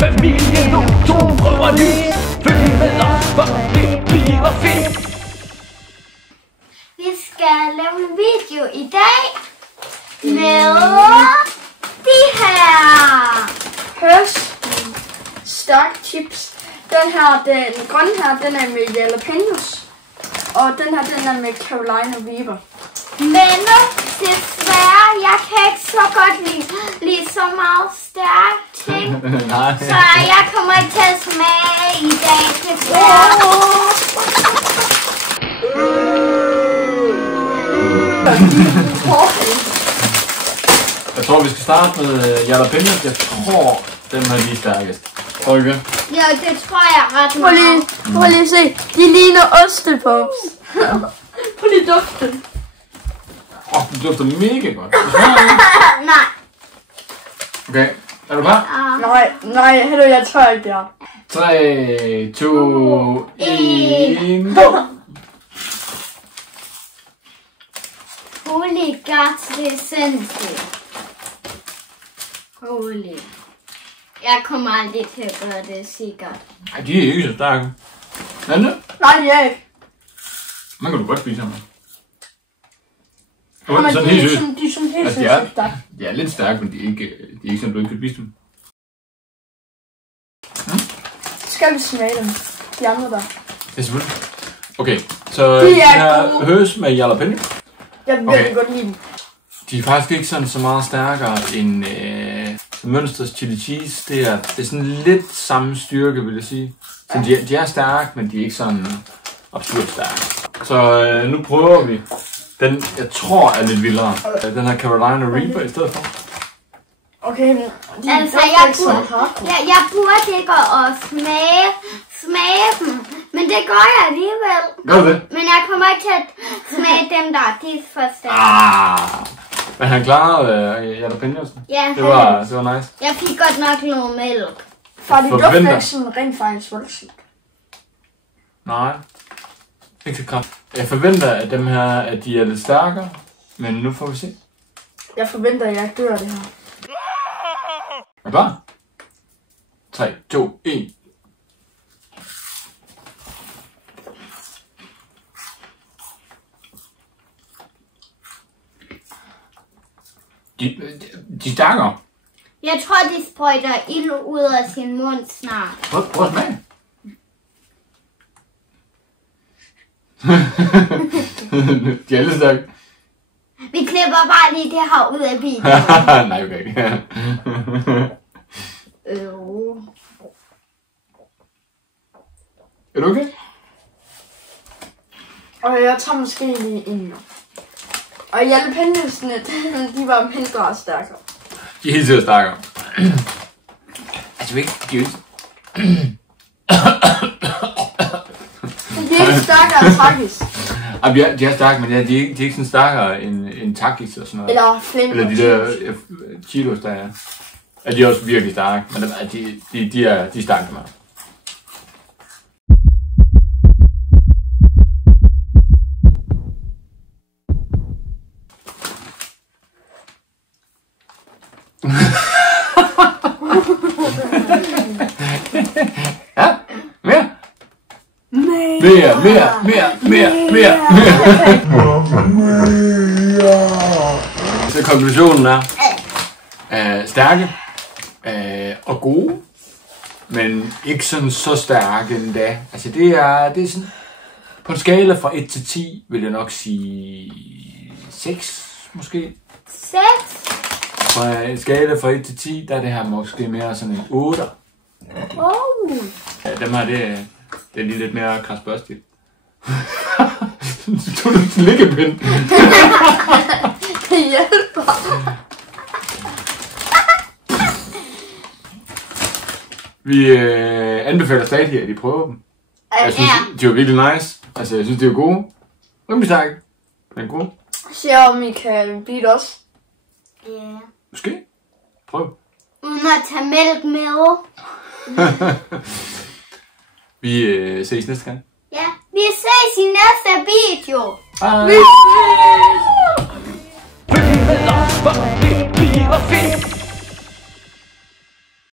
Familien nu, to prøver nyt. Følg med os, for det bliver fedt. Vi skal lave en video i dag med de her Hørs Stark Chips. Den grønne her, den er med jalapenos. Og den her, den er med Carolina Reaper. Men desværre, jeg kan ikke så godt lide så meget stærkt ting. Så jeg kommer ikke til at smage i dag, desværre. Jeg tror, vi skal starte med jalapenos. Jeg tror, den er lige stærkest. Tror du ikke? Ja, det tror jeg ret meget. Prøv lige at se. De ligner ostepops. Prøv lige duften. Det dufter mega godt. Nej. Okay, er du klar? Nej, hello, jeg tør ikke det her. 3, 2, 1, go! Holy god, det er sindssygt. Holy. Jeg kommer aldrig til at gøre det sikkert. Ej, de er ikke så stærke. Er det? Nej, de er ikke. Man kan du godt spise ham. Jamen, Sådan de helt er seriøst. sådan helt Altså, sindssygt stærke. De er lidt stærke, men de er ikke sådan, du ikke kan spise dem. Skal vi smage dem? De andre der. Ja, selvfølgelig. Okay, så De de er her gode. høs med jalapeno. Jeg vil virkelig godt lide dem. De er faktisk ikke sådan så meget stærkere end Mønsters chili cheese. Det er sådan lidt samme styrke, vil jeg sige. Så de er stærke, men de er ikke sådan absurd stærke. Så nu prøver vi den, jeg tror er lidt vildere. Den her Carolina Reaper i stedet for. Okay, Altså, jeg burde ikke at smage dem, men det gør jeg alligevel. Gør du det? Men jeg kommer ikke til at smage dem der, de er for stærke. Men han klarede jalapeñosen. Ja, Det var nice. jeg fik godt nok noget mælk. Far, de Forventer. dufter ikke sådan rent faktisk voldsomt. Nej, ikke så kraftigt. Jeg forventer, at dem her, at de er lidt stærkere, men nu får vi se. Jeg forventer, at jeg dør det her. Er du klar? 3, 2, 1. De er stærkere. Jeg tror, de sprøjter ild ud af sin mund snart. Prøv at smage. De er lidt stærke. Vi klipper bare lige det her ud af videoen. Nej, okay. Er du okay? Og jeg tager måske lige en. Og jalapenosene, de var mindre stærkere. De er helt sikkert stærkere. Altså, de er jo ikke... De er ikke stærkere end Takis. De er stærke, men de er ikke sådan stærkere end Takis og sådan noget. Eller Flame. Eller de der Cheetos, der er. Ja, de er også virkelig stærke, men de er stærke for mig. Ja, mere. Mere. Så konklusionen er stærke og gode, men ikke sådan så stærke endda. Altså det er sådan, på en skala fra 1 til 10 vil jeg nok sige 6 måske. 6? På en skala fra 1 til 10, der er det her måske mere sådan en 8. Ja, dem her, det er lige lidt mere krasbørstigt. Så tog du en slikkepind. Det hjælper. Vi anbefaler stadig, at I prøver dem. Jeg synes, de var virkelig nice. Altså, jeg synes, de var gode. Rimelig stærke. Men gode. Se om I kan beat os. Ja. Måske. Prøv. Uden at tage mælk med. Vi ses næste gang. Ja, vi ses i næste video. Hej. Følg med os, for det bliver fedt.